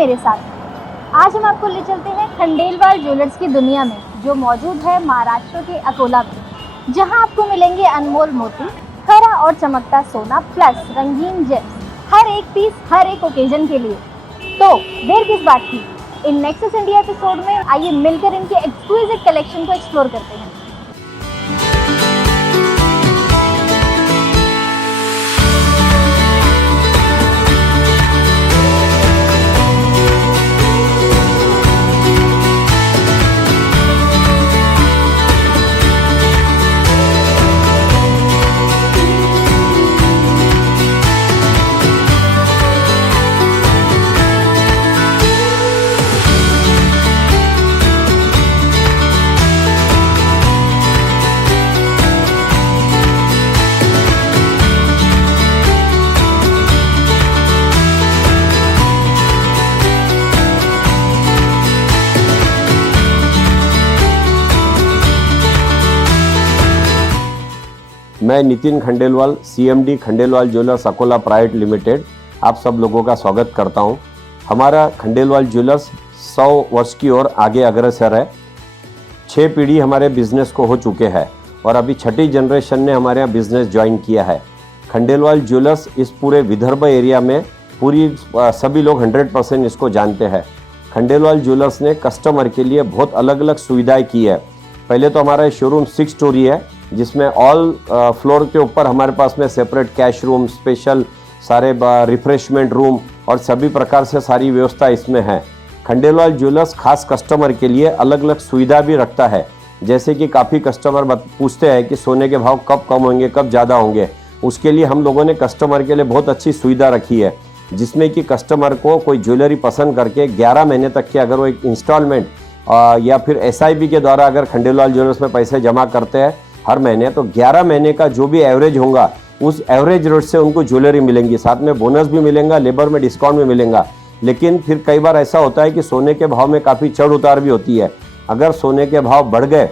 मेरे साथ। आज हम आपको ले चलते हैं खंडेलवाल ज्वेलर्स की दुनिया में, जो मौजूद है महाराष्ट्र के अकोला में, जहां आपको मिलेंगे अनमोल मोती, खरा और चमकता सोना प्लस रंगीन जेम्स, हर एक पीस हर एक ओकेजन के लिए। तो देर किस बात की, इन नेक्सस इंडिया एपिसोड में आइए मिलकर इनके एक्सक्लूसिव कलेक्शन को एक्सप्लोर करते हैं। मैं Nitin Khandelwal, CMD Khandelwal jewellers Akola private limited, आप सब लोगों का स्वागत करता हूं। हमारा खंडेलवाल ज्वेलर्स 100 वर्ष की ओर आगे अग्रसर है। 6 पीढ़ी हमारे बिजनेस को हो चुके हैं और अभी छठी जनरेशन ने हमारे यहाँ बिजनेस ज्वाइन किया है। खंडेलवाल ज्वेलर्स इस पूरे विदर्भ एरिया में सभी लोग 100% इसको जानते हैं। खंडेलवाल ज्वेलर्स ने कस्टमर के लिए बहुत अलग अलग सुविधाएं की है। पहले तो हमारा शोरूम 6 स्टोरी है, जिसमें ऑल फ्लोर के ऊपर हमारे पास में सेपरेट कैश रूम, स्पेशल सारे रिफ्रेशमेंट रूम और सभी प्रकार से सारी व्यवस्था इसमें है। खंडेलवाल ज्वेलर्स खास कस्टमर के लिए अलग अलग सुविधा भी रखता है। जैसे कि काफ़ी कस्टमर पूछते हैं कि सोने के भाव कब कम होंगे, कब ज़्यादा होंगे। उसके लिए हम लोगों ने कस्टमर के लिए बहुत अच्छी सुविधा रखी है, जिसमें कि कस्टमर को कोई ज्वेलरी पसंद करके 11 महीने तक के अगर वो एक इंस्टॉलमेंट या फिर SIP के द्वारा अगर खंडेलवाल ज्वेलर्स में पैसे जमा करते हैं हर महीने, तो 11 महीने का जो भी एवरेज होगा उस एवरेज रेट से उनको ज्वेलरी मिलेंगी। साथ में बोनस भी मिलेगा, लेबर में डिस्काउंट भी मिलेगा। लेकिन फिर कई बार ऐसा होता है कि सोने के भाव में काफ़ी चढ़ उतार भी होती है। अगर सोने के भाव बढ़ गए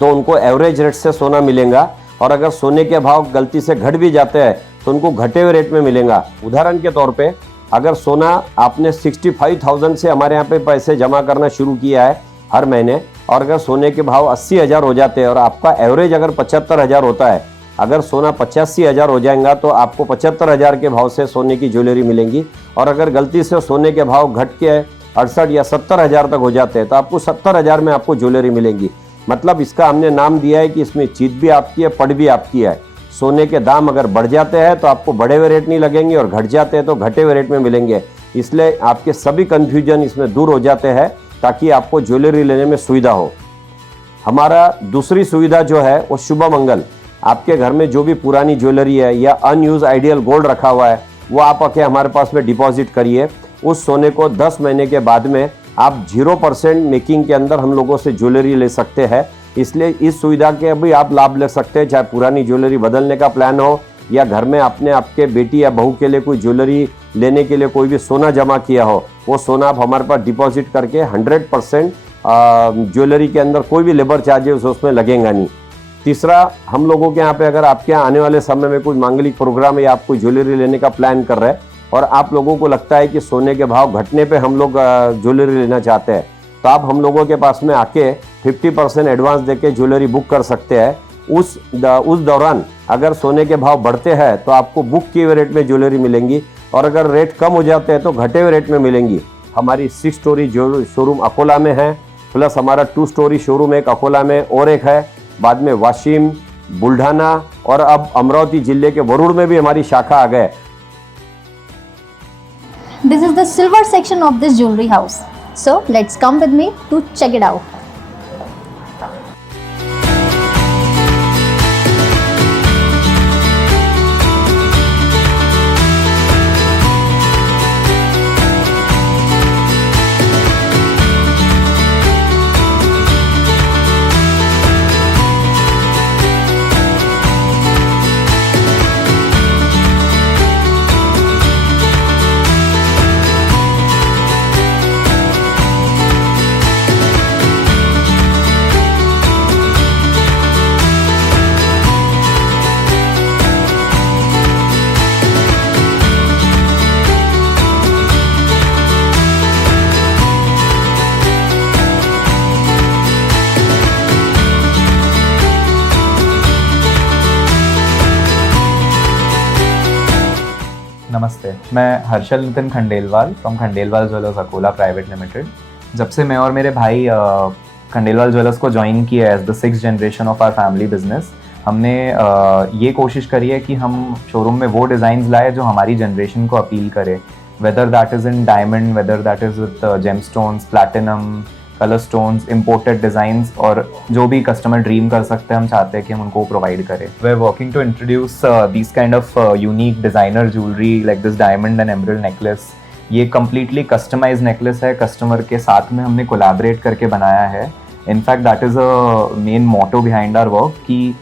तो उनको एवरेज रेट से सोना मिलेगा, और अगर सोने के भाव गलती से घट भी जाते हैं तो उनको घटे हुए रेट में मिलेगा। उदाहरण के तौर पे अगर सोना आपने 65,000 से हमारे यहाँ पे पैसे जमा करना शुरू किया है हर महीने, और अगर सोने के भाव 80,000 हो जाते हैं और आपका एवरेज अगर 75,000 होता है, अगर सोना 85,000 हो जाएगा तो आपको 75,000 के भाव से सोने की ज्वेलरी मिलेंगी। और अगर गलती से सोने के भाव घट के 68 या 70,000 तक हो जाते हैं तो आपको 70,000 में आपको ज्वेलरी मिलेंगी। मतलब इसका हमने नाम दिया है कि इसमें चीज भी आपकी है, पड़ भी आपकी है। सोने के दाम अगर बढ़ जाते हैं तो आपको बढ़े हुए रेट नहीं लगेंगे, और घट जाते हैं तो घटे हुए रेट में मिलेंगे। इसलिए आपके सभी कन्फ्यूजन इसमें दूर हो जाते हैं, ताकि आपको ज्वेलरी लेने में सुविधा हो। हमारा दूसरी सुविधा जो है वो शुभ मंगल। आपके घर में जो भी पुरानी ज्वेलरी है या अनयूज आइडियल गोल्ड रखा हुआ है, वो आप आके हमारे पास में डिपॉजिट करिए। उस सोने को 10 महीने के बाद में आप 0% मेकिंग के अंदर हम लोगों से ज्वेलरी ले सकते हैं। इसलिए इस सुविधा के भी आप लाभ ले सकते हैं। चाहे पुरानी ज्वेलरी बदलने का प्लान हो, या घर में आपके बेटी या बहू के लिए कोई ज्वेलरी लेने के लिए कोई भी सोना जमा किया हो, वो सोना आप हमारे पास डिपॉजिट करके 100% ज्वेलरी के अंदर कोई भी लेबर चार्जेस उसमें लगेगा नहीं। तीसरा, हम लोगों के यहाँ पे अगर आपके यहाँ आने वाले समय में कोई मांगलिक प्रोग्राम या आप कोई ज्वेलरी लेने का प्लान कर रहे हैं और आप लोगों को लगता है कि सोने के भाव घटने पे हम लोग ज्वेलरी लेना चाहते हैं, तो आप हम लोगों के पास में आके 50% एडवांस देके ज्वेलरी बुक कर सकते हैं। उस दौरान अगर सोने के भाव बढ़ते हैं तो आपको बुक किए हुए रेट में ज्वेलरी मिलेंगी, और अगर रेट कम हो जाते हैं तो घटे हुए रेट में मिलेंगी। हमारी 6 स्टोरी शोरूम अकोला में है, प्लस हमारा 2 स्टोरी शोरूम एक अकोला में और एक है, बाद में वाशिम, बुल्ढाना और अब अमरावती जिले के वरुड़ में भी हमारी शाखा आ गए। This is the silver section of this jewelry house. So let's come with me to check it out. मैं Harshal Nitin Khandelwal from Khandelwal jewellers Akola private limited. जब से मैं और मेरे भाई खंडेलवाल ज्वेलर्स को ज्वाइन किया as the 6th generation of our family business, हमने ये कोशिश करी है कि हम शोरूम में वो डिज़ाइंस लाए जो हमारी जनरेशन को अपील करे, whether that is in diamond, whether that is with gem stones, platinum, colour stones, imported designs, और जो भी कस्टमर ड्रीम कर सकते हैं हम चाहते हैं कि हम उनको प्रोवाइड करें। We are working to introduce this kind of unique designer jewellery like this diamond and emerald necklace. ये कम्प्लीटली कस्टमाइज नेकलेस है, कस्टमर के साथ में हमने कोलैबोरेट करके बनाया है। In fact that is a main motto behind our work कि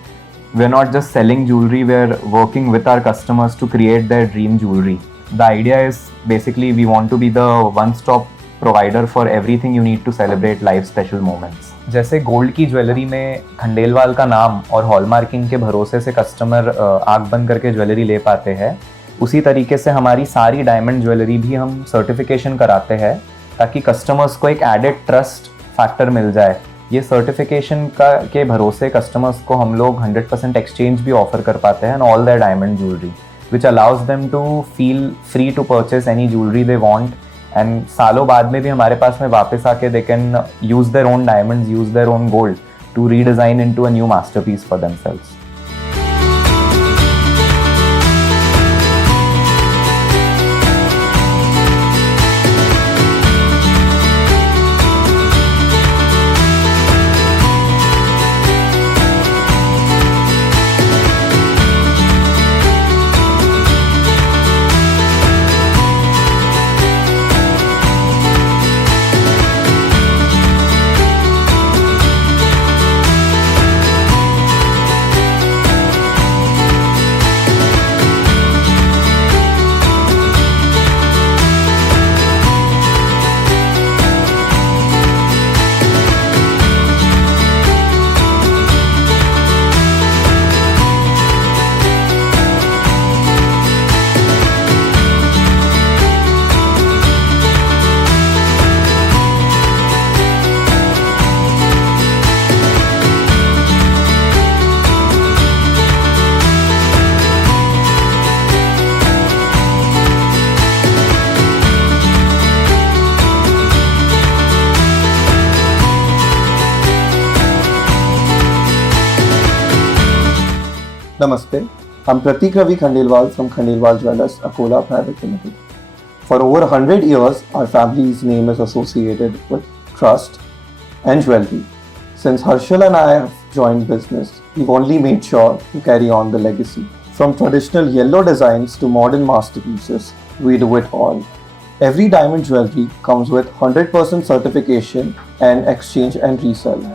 we are not just selling jewelry, we are working with our customers to create their dream jewelry. The idea is basically we want to be the one-stop provider for everything you need to celebrate life special moments. जैसे gold की jewellery में खंडेलवाल का नाम और hallmarking के भरोसे से customer आँख बंद करके ज्वेलरी ले पाते हैं, उसी तरीके से हमारी सारी डायमंड ज्वेलरी भी हम सर्टिफिकेशन कराते हैं ताकि कस्टमर्स को एक एडेड ट्रस्ट फैक्टर मिल जाए। ये सर्टिफिकेशन के भरोसे कस्टमर्स को हम लोग 100% एक्सचेंज भी ऑफर कर पाते हैं all their diamond jewellery, which allows them to feel free to purchase any jewellery they want, and सालों बाद में भी हमारे पास में वापस आके they can use their own diamonds, use their own gold to redesign into a new masterpiece for themselves. Namaste, I'm Pratik Ravi Khandelwal from Khandelwal Jewellers, Akola Private Limited. For over 100 years, our family's name is associated with trust and jewelry. Since Harshal and I have joined business, we've only made sure to carry on the legacy. From traditional yellow designs to modern masterpieces, we do it all. Every diamond jewelry comes with 100% certification and exchange and resell.